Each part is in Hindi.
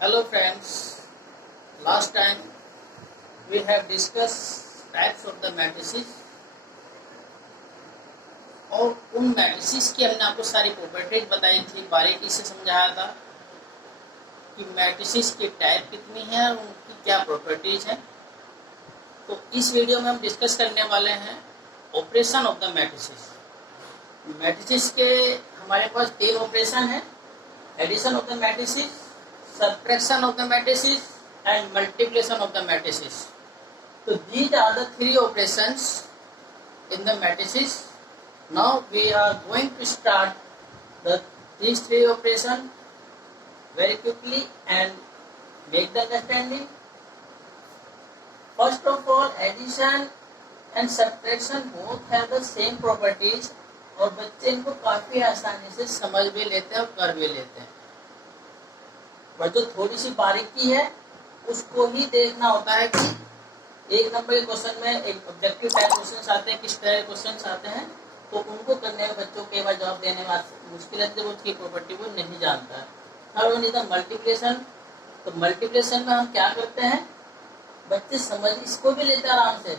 Hello friends, last time we have discussed types of the matrices और उन मैट्रिसेस की हमने आपको सारी प्रॉपर्टीज बताई थी, बारीकी से समझाया था कि मैट्रिसेस की टाइप कितनी है और उनकी क्या प्रॉपर्टीज है। तो इस वीडियो में हम डिस्कस करने वाले हैं operation of the matrices. Matrices के हमारे पास 3 ऑपरेशन है, addition of the matrices, subtraction of the matrices and multiplication of the matrices. So these are the 3 operations in the matrices. Now we are going to start these 3 operations very quickly and make the understanding. First of all, addition and subtraction both have the same properties और बच्चे इनको काफी आसानी से समझ भी लेते हैं और कर भी लेते हैं। पर जो थोड़ी सी बारीकी है उसको ही देखना होता है कि 1 नंबर के क्वेश्चन में एक ऑब्जेक्टिव टाइप क्वेश्चन आते हैं, किस तरह के क्वेश्चन आते हैं, तो उनको करने में बच्चों के बार जवाब देने में मुश्किल है जब उसकी प्रॉपर्टी वो नहीं जानता है। Third one is the multiplication. तो मल्टीप्लिकेशन में हम क्या करते हैं, बच्चे समझ इसको भी लेते हैं आराम से,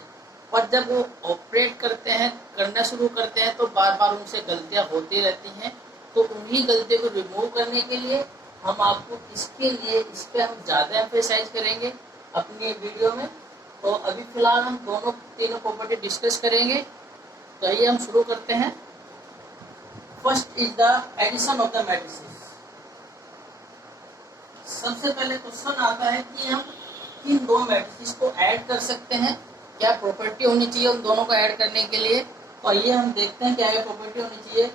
पर जब वो ऑपरेट करते हैं, करना शुरू करते हैं, तो बार बार उनसे गलतियां होती रहती हैं। तो उन्हीं गलतियों को रिमूव करने के लिए हम आपको इसके लिए इस पे हम ज़्यादा एम्फेसाइज करेंगे अपनी वीडियो में। तो अभी फिलहाल हम तीनों प्रॉपर्टी डिस्कस करेंगे। तो आइए हम शुरू करते हैं। First is the addition of the matrices. सबसे पहले क्वेश्चन आता है कि हम किन 2 मैट्रिसेस को ऐड कर सकते हैं, क्या प्रॉपर्टी होनी चाहिए उन दोनों को ऐड करने के लिए। तो आइए हम देखते हैं क्या प्रॉपर्टी होनी चाहिए।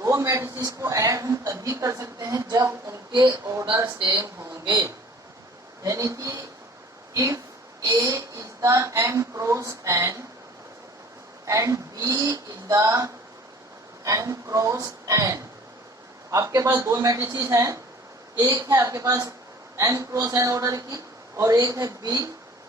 2 मैट्रिसेस को ऐड हम तभी कर सकते हैं जब उनके ऑर्डर सेम होंगे, यानी कि if A is the m cross n and b is the m cross n। आपके पास 2 मैट्रिसेस हैं, एक है आपके पास m क्रॉस n ऑर्डर की और एक है b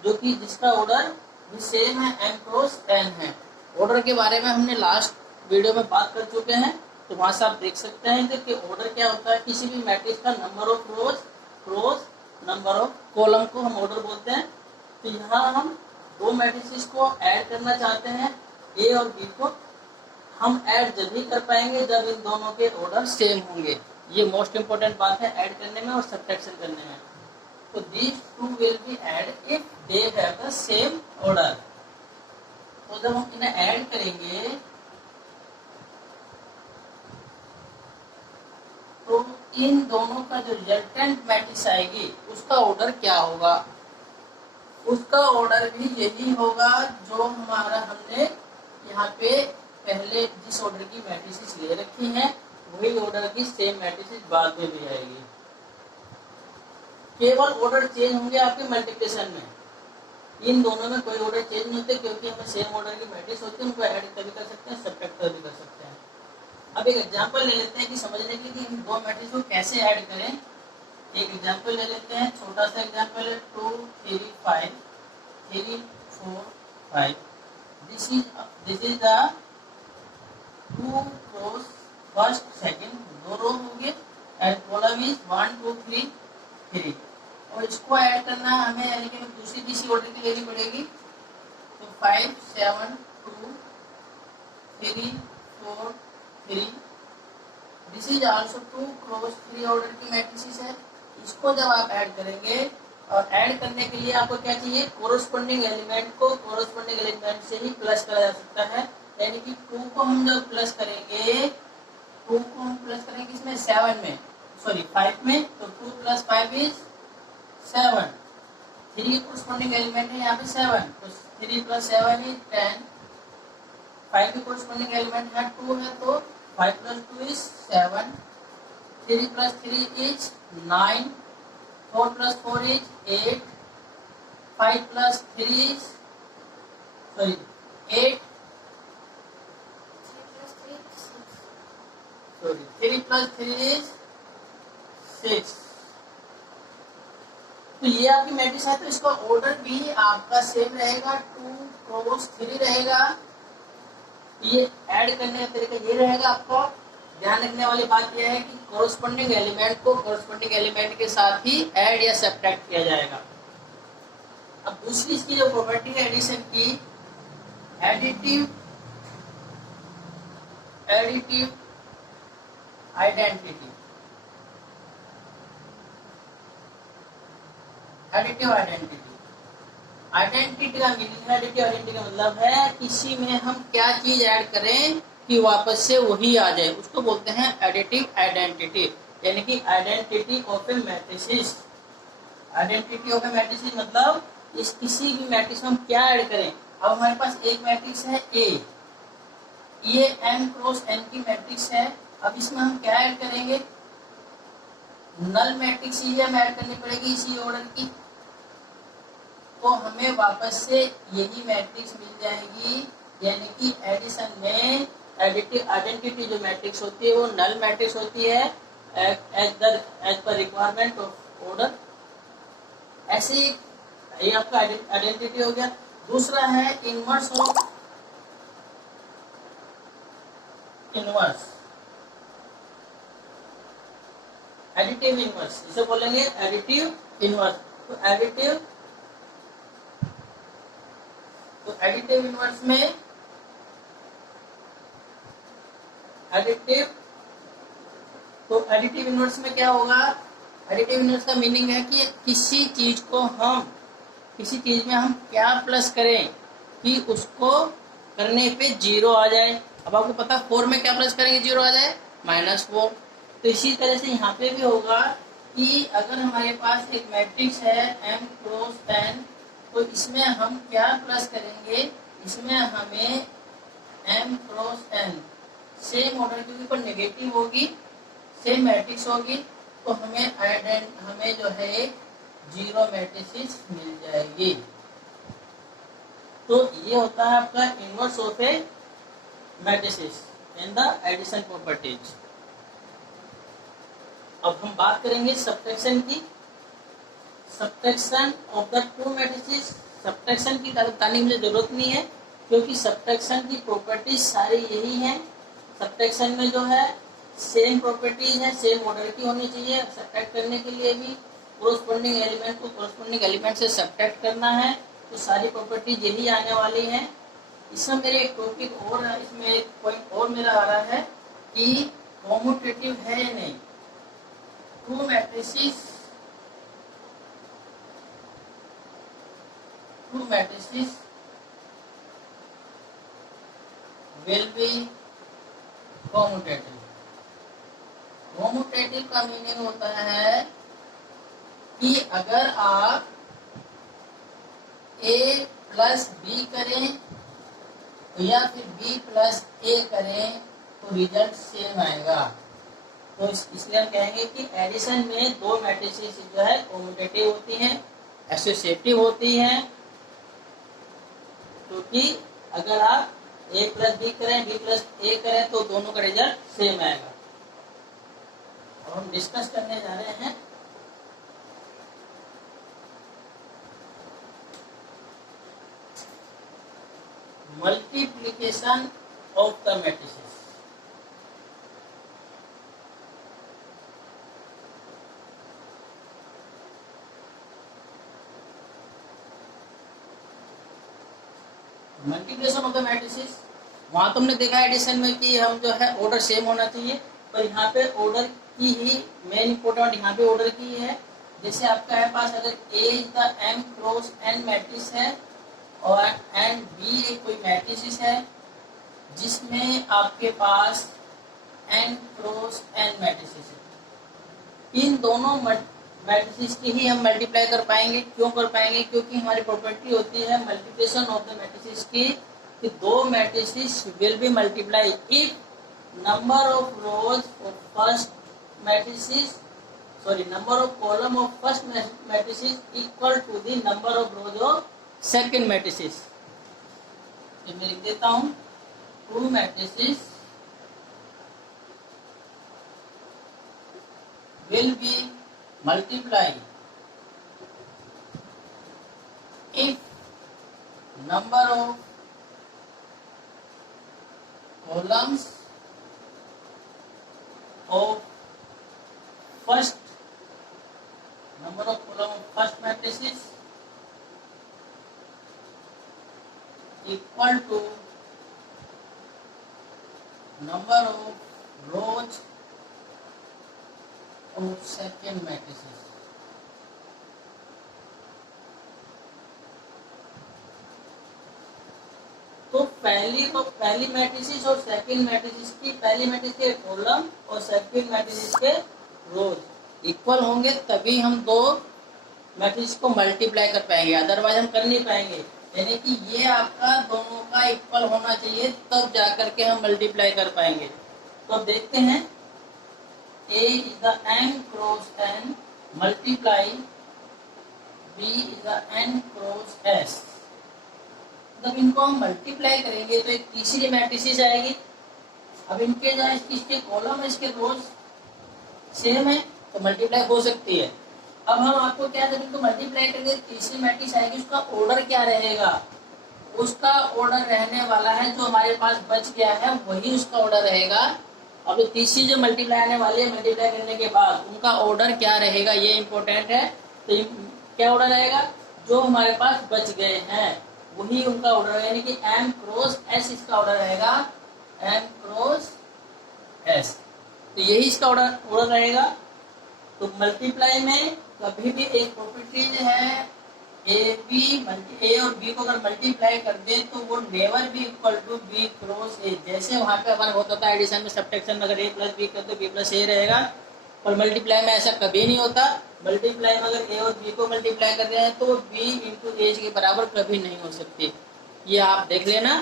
जो कि जिसका ऑर्डर भी सेम है, m क्रॉस n है। ऑर्डर के बारे में हमने लास्ट वीडियो में बात कर चुके हैं, तो वहां से आप देख सकते हैं कि ऑर्डर क्या होता है। किसी भी मैट्रिक्स का number of rose number of column को हम ऑर्डर बोलते हैं। तो यहाँ हम 2 मैट्रिसेस को ऐड करना चाहते हैं, ए और बी को। हम ऐड जब भी कर पाएंगे जब इन दोनों के ऑर्डर सेम होंगे। ये मोस्ट इंपोर्टेंट बात है ऐड करने में और सब्ट्रैक्शन करने में। तो these 2 will be add if they have the same order. तो जब हम इन्हें ऐड करेंगे तो इन दोनों का जो रिजल्टेंट मैट्रिक्स आएगी उसका ऑर्डर क्या होगा, उसका ऑर्डर भी यही होगा जो हमारा हमने यहाँ पे पहले जिस ऑर्डर की मैट्रिसेस ले रखी हैं वही ऑर्डर की सेम मैट्रिसेस बाद में भी आएगी। केवल ऑर्डर चेंज होंगे आपके मल्टीप्लिकेशन में, इन दोनों में कोई ऑर्डर चेंज नहीं होते क्योंकि हमें सेम ऑर्डर की मैट्रिक्स होती है। उनको ऐड भी कर सकते हैं, सब्ट्रैक्ट भी कर सकते हैं। अब एक एग्जांपल ले लेते हैं कि समझने के लिए कि इन 2 मैट्रिक्स को कैसे ऐड करें। एक एग्जांपल ले लेते हैं, छोटा सा एग्जांपल है 2 3 5 3 4 5। This is the 2 rows first second, 2 row हो गए एंड कॉलम इज 1 2 3 3। और इसको ऐड करना हमें यानी कि दूसरी तीसरी ऑर्डर की लेनी पड़ेगी। तो 5 7 2 3 4 3। This is also 2 cross 3 order की मैट्रिसेस है। इसको जब आप ऐड करेंगे और ऐड करने के लिए आपको क्या चाहिए, कोरोस्पोंडिंग एलिमेंट को कोरोस्पोंडिंग एलिमेंट से ही प्लस करा जा सकता है। यानी कि 2 को हम जब प्लस करेंगे, 2 को हम प्लस करेंगे इसमें 7 में, सॉरी 5 में, तो 2 + 5 इज 7। 3 कोरोस्पोंडिंग एलिमेंट है यहाँ पे 7, तो 3 + 7 इज 10। 5 की कोरोस्पोंडिंग एलिमेंट है 2 है, तो 5 + 2 is 7। 3 + 3 is 9। 4 + 4 is 8। 5 + 3 is 8। 3 + 3 is 6। तो ये आपकी मैट्रिक्स है, तो इसका ऑर्डर भी आपका सेम रहेगा, 2 क्रॉस 3 रहेगा। ये ऐड करने का तरीका ये रहेगा आपका ध्यान रखने वाली बात यह है कि कोरस्पोंडिंग एलिमेंट को कोरस्पोंडिंग एलिमेंट के साथ ही ऐड या सब्ट्रैक्ट किया जाएगा। अब दूसरी इसकी जो प्रॉपर्टी है एडिशन की, एडिटिव आइडेंटिटी। एडिटिव आइडेंटिटी का मीनिंग है, एडिटिव आइडेंटिटी का मतलब है किसी में हम क्या चीज ऐड करें कि वापस से वही आ जाए, उसको बोलते हैं एडिटिव आइडेंटिटी। यानी कि identity of a matrix. Identity of a matrix मतलब इस किसी भी मैट्रिक्स में हम क्या ऐड करें। अब हमारे पास एक मैट्रिक्स है ए, ये m क्रॉस n की मैट्रिक्स है। अब इसमें हम क्या ऐड करेंगे, नल मैट्रिक्स ही हम ऐड करनी पड़ेगी इसी ऑर्डर की, तो हमें वापस से यही मैट्रिक्स मिल जाएगी। यानी कि एडिशन में एडिटिव आइडेंटिटी जो मैट्रिक्स होती है वो नल मैट्रिक्स होती है as per requirement of order. ऐसे ये आपका आइडेंटिटी हो गया। दूसरा है inverse of inverse, additive inverse, इसे बोलेंगे एडिटिव इनवर्स। तो एडिटिव इनवर्स में एडिटिव इनवर्स में क्या होगा, एडिटिव इनवर्स का मीनिंग है कि किसी चीज में हम क्या प्लस करें कि उसको करने पे जीरो आ जाए। अब आपको पता 4 में क्या प्लस करेंगे जीरो आ जाए, -4। तो इसी तरह से यहाँ पे भी होगा कि अगर हमारे पास एक मैट्रिक्स है m क्रॉस n, तो इसमें हम क्या प्लस करेंगे, इसमें हमें m cross n same order की ऊपर नेगेटिव होगी, सेम मैट्रिक्स होगी, तो हमें जो है जीरो मैट्रिक्स मिल जाएगी। तो ये होता है आपका inverse of a matrix in the addition properties. अब हम बात करेंगे सब्ट्रैक्शन की। Subtraction of the two matrices. Subtraction की बताने की मुझे जरूरत नहीं है क्योंकि सब्ट्रैक्शन की प्रॉपर्टीज सारी यही हैं। सब्ट्रैक्शन में जो है सेम प्रॉपर्टीज है, सेम ऑर्डर की होनी चाहिए। सब्ट्रैक्ट करने के लिए भी कोरस्पोंडिंग एलिमेंट को कोरस्पोंडिंग एलिमेंट से सब्ट्रैक्ट करना है, तो सारी प्रॉपर्टीज यही आने वाली हैं। इसमें मेरे एक टॉपिक और है, इसमें एक पॉइंट और मेरा आ रहा है कि कॉम्यूटेटिव है या नहीं। To matrices will be commutative। Commutative का मीनिंग होता है कि अगर आप a प्लस बी करें या फिर b प्लस a करें तो रिजल्ट सेम आएगा। तो इसलिए हम कहेंगे कि एडिशन में दो मैट्रिसेस जो है कॉम्यूटेटिव होती हैं, एसोसिएटिव होती हैं, क्योंकि अगर आप a प्लस बी करें b प्लस a करें तो दोनों का रिजल्ट सेम आएगा। और हम डिस्कस करने जा रहे हैं multiplication of the matrices. Multiplication of the matrices, वहां तुमने देखा एडिशन में कि हम जो है ऑर्डर सेम होना चाहिए, पर यहाँ पे ऑर्डर की ही मेन इंपोर्टेंट यहाँ पे ऑर्डर की है। जैसे आपका है पास अगर A is the m cross n matrix है और एंड B एक कोई मैट्रिक्स है जिसमें आपके पास n क्रॉस n मैट्रिक्स है, इन दोनों मैट्रिक्स की ही हम मल्टीप्लाई कर पाएंगे। क्यों कर पाएंगे? क्योंकि हमारी प्रॉपर्टी होती है मल्टीप्लिकेशन ऑफ द मैट्रिक्स की कि दो matrix will be multiply if number of rows of first matrix number of column of first matrix is equal to the number of rows of second matrix। तो मैं लिख देता हूं, two matrices will be multiplied if number of columns of first number of column of first matrices equal to number of rows of second matrices. तो पहली मैट्रिसेस और सेकंड मैट्रिसेस की, पहली मैट्रिक्स के कॉलम और सेकंड मैट्रिसेस के रोज इक्वल होंगे तभी हम दो मैट्रिक्स को मल्टीप्लाई कर पाएंगे, अदरवाइज हम कर नहीं पाएंगे। यानी कि ये आपका दोनों का इक्वल होना चाहिए तब जाकर के हम मल्टीप्लाई कर पाएंगे। तो अब देखते हैं A is the n cross n multiply B is the n cross S। जब इनको हम मल्टीप्लाई करेंगे तो एक तीसरी मैट्रिसेस आएगी। अब इनके जो इसके कॉलम है, इसके रोज सेम है तो मल्टीप्लाई हो सकती है। अब हम आपको क्या, जब इनको मल्टीप्लाई करेंगे तीसरी मैट्रिक्स आएगी, उसका ऑर्डर क्या रहेगा? उसका ऑर्डर रहने वाला है जो हमारे पास बच गया है वही उसका ऑर्डर रहेगा। अब तो तीसरी जो मल्टीप्लाई आने वाली है, मल्टीप्लाई करने के बाद उनका ऑर्डर क्या रहेगा ये इम्पोर्टेंट है। तो क्या ऑर्डर रहेगा? जो हमारे पास बच गए हैं वही उनका ऑर्डर है, यानी कि m क्रॉस s इसका ऑर्डर रहेगा, m क्रॉस s। तो यही इसका ऑर्डर रहेगा। तो मल्टीप्लाई में कभी भी एक प्रॉपर्टीज है, ए और बी को अगर मल्टीप्लाई कर दे तो वो never be equal to B cross A. जैसे वहां पे हमारा होता था एडिशन में, सब्ट्रैक्शन में, अगर ए प्लस बी कर दो बी प्लस ए रहेगा, पर मल्टीप्लाई में ऐसा कभी नहीं होता। मल्टीप्लाई में अगर ए और बी को मल्टीप्लाई कर रहे हैं तो बी इंटू ए के बराबर कभी नहीं हो सकती। ये आप देख लेना।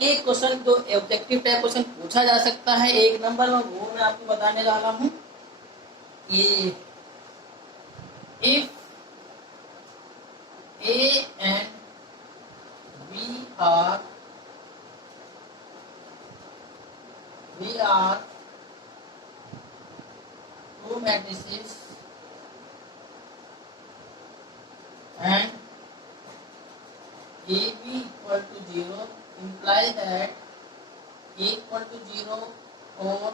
एक क्वेश्चन जो ऑब्जेक्टिव टाइप क्वेश्चन पूछा जा सकता है 1 नंबर में, वो मैं आपको बताने वाला हूँ। ये if A and B are two matrices and AB equal to 0 imply that A equal to 0 or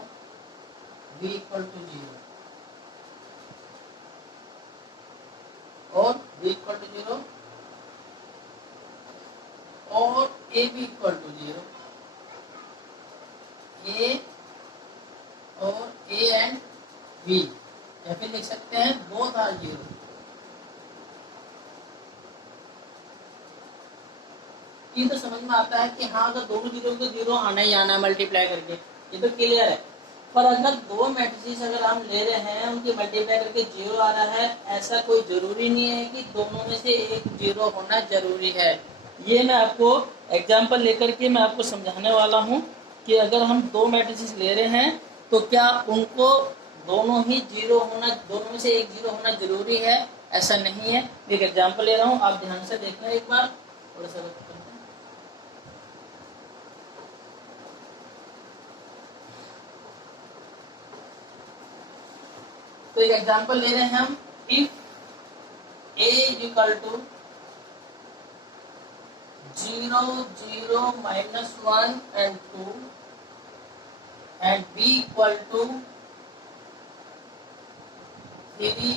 B equal to 0 or B equal to 0 और ए बी इक्वल टू 0, ए और ए एंड बी, या फिर लिख सकते हैं बोथ आर 0। ये तो समझ में आता है कि हाँ अगर दोनों जीरो तो 0 आना ही आना है मल्टीप्लाई करके, ये तो क्लियर है। पर अगर दो मैट्रिसेस अगर हम ले रहे हैं उनके मल्टीप्लाई करके 0 आ रहा है, ऐसा कोई जरूरी नहीं है कि दोनों में से एक 0 होना जरूरी है। ये मैं आपको एग्जांपल लेकर के मैं आपको समझाने वाला हूँ कि अगर हम दो मैट्रिसेस ले रहे हैं तो क्या उनको दोनों ही 0 होना, दोनों में से एक 0 होना जरूरी है? ऐसा नहीं है। एक एग्जांपल ले रहा हूँ, आप ध्यान से देखना एक बार, थोड़ा सा तो एक एग्जांपल ले रहे हैं हम। If a is equal to 0 0 -1 and 2 and b equal to 3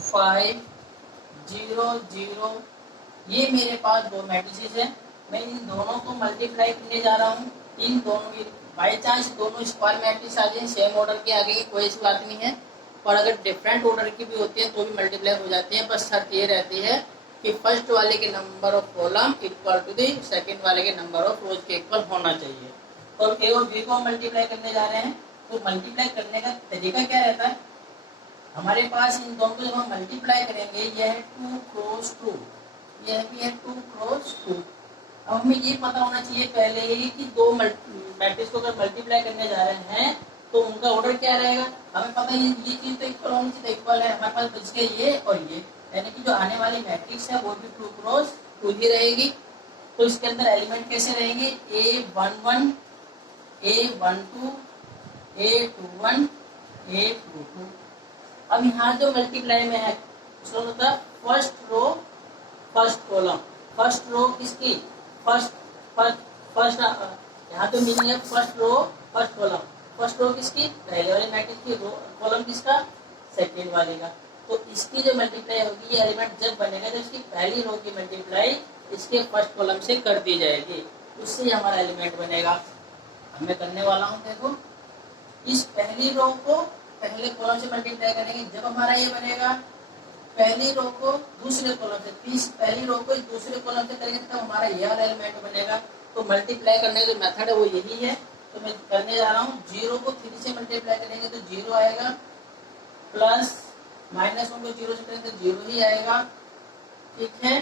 5 0 0, ये मेरे पास दो मैट्रिसेस हैं। मैं इन दोनों को मल्टीप्लाई करने जा रहा हूँ। इन दोनों की बाई चांस दोनों स्क्वायर मैट्रिक्स आ जाए, सेम ऑर्डर के आगे की कोई ऐसी बात नहीं है, और अगर डिफरेंट ऑर्डर की भी होती है तो भी मल्टीप्लाई हो जाती है। बस शर्त ये रहती है कि फर्स्ट वाले के number of column equal to the second वाले के नंबर ऑफ रोज के इक्वल होना चाहिए। और ए और बी को हम मल्टीप्लाई करने जा रहे हैं, तो मल्टीप्लाई करने का तरीका क्या रहता है? हमारे पास इन दोनों को जब हम मल्टीप्लाई करेंगे, यह है 2 क्रॉस 2, यह भी है 2 क्रॉस 2। अब हमें ये पता होना चाहिए पहले ही कि दो मैट्रिक्स को अगर मल्टीप्लाई करने जा रहे हैं तो उनका ऑर्डर क्या रहेगा। हमें पता है ये चीज तो इक्वल होनी चाहिए, इक्वल है हमारे पास बच गए ये और ये, यानी कि जो आने वाली मैट्रिक्स है वो भी 2 क्रॉस 2 ही रहेगी। तो इसके अंदर एलिमेंट कैसे रहेंगे? A11 A12 A21 A22। अब यहाँ जो मल्टीप्लाई में है उसका मतलब first row first column. First row किसकी? फर्स्ट यहाँ तो मीनिंग है first row first column. First row किसकी, पहले वाली मैट्रिक्स की, रो कॉलम किसका, सेकेंड वाले का। तो इसकी जो मल्टीप्लाई होगी, ये एलिमेंट जब बनेगा तो इसकी पहली रो की मल्टीप्लाई इसके फर्स्ट कॉलम से कर दी जाएगी, उससे हमारा एलिमेंट बनेगा। अब मैं करने वाला हूँ, देखो इस पहली रो को पहले कॉलम से मल्टीप्लाई करेंगे, जब हमारा ये बनेगा पहली रो को दूसरे कॉलम से, पहली रो को दूसरे कॉलम से करेंगे तब हमारा ये वाला एलिमेंट बनेगा। तो मल्टीप्लाई करने का जो मेथड है वो यही है। तो मैं करने जा रहा हूँ, 0 को 3 से मल्टीप्लाई करेंगे तो 0 आएगा, प्लस माइनस 1 को 0 से करेंगे तो 0 ही आएगा। ठीक है,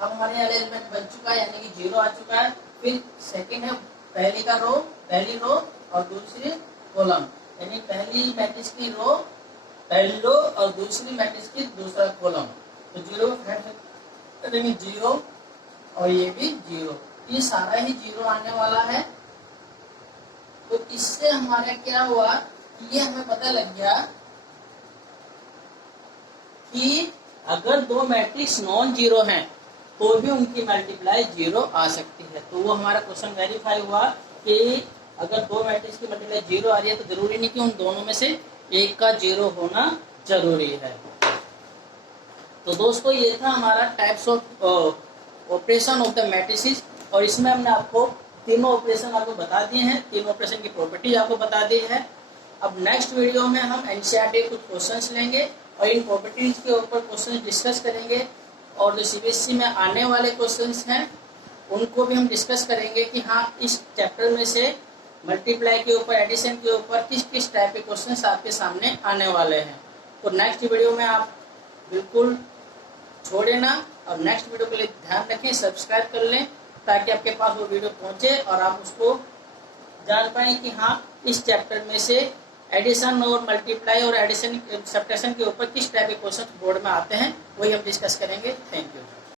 अब हमारे यहाँ एलिमेंट बन चुका है, यानी कि 0 आ चुका है। फिर सेकेंड है पहली रो और दूसरी कॉलम, यानी पहली मैट्रिक्स की रो पहली रो और दूसरी मैट्रिक्स की दूसरा कॉलम। तो 0 करेंगे 0 और ये भी 0, ये सारा ही 0 आने वाला है। तो इससे हमारा क्या हुआ, ये हमें पता लग गया कि अगर दो मैट्रिक्स नॉन जीरो हैं तो भी उनकी मल्टीप्लाई 0 आ सकती है। तो वो हमारा क्वेश्चन वेरीफाई हुआ कि अगर दो मैट्रिक्स की मल्टीप्लाई 0 आ रही है तो जरूरी नहीं कि उन दोनों में से एक का 0 होना जरूरी है। तो दोस्तों ये था हमारा types of operation of the matrices, और इसमें हमने आपको तीनों ऑपरेशन आपको बता दिए हैं, तीनों ऑपरेशन की प्रॉपर्टी आपको बता दी है। अब नेक्स्ट वीडियो में हम एनसीईआरटी कुछ क्वेश्चंस लेंगे और इन प्रॉपर्टीज के ऊपर क्वेश्चंस डिस्कस करेंगे, और जो सीबीएसई में आने वाले क्वेश्चंस हैं उनको भी हम डिस्कस करेंगे कि हाँ इस चैप्टर में से मल्टीप्लाई के ऊपर, एडिशन के ऊपर किस किस टाइप के क्वेश्चंस आपके सामने आने वाले हैं। तो नेक्स्ट वीडियो में आप बिल्कुल छोड़े ना, और नेक्स्ट वीडियो के लिए ध्यान रखें, सब्सक्राइब कर लें ताकि आपके पास वो वीडियो पहुंचे और आप उसको जान पाएँ कि हाँ इस चैप्टर में से एडिशन और मल्टीप्लाई और एडिशन सब्ट्रैक्शन के ऊपर किस टाइप के क्वेश्चन बोर्ड में आते हैं, वही हम डिस्कस करेंगे। Thank you.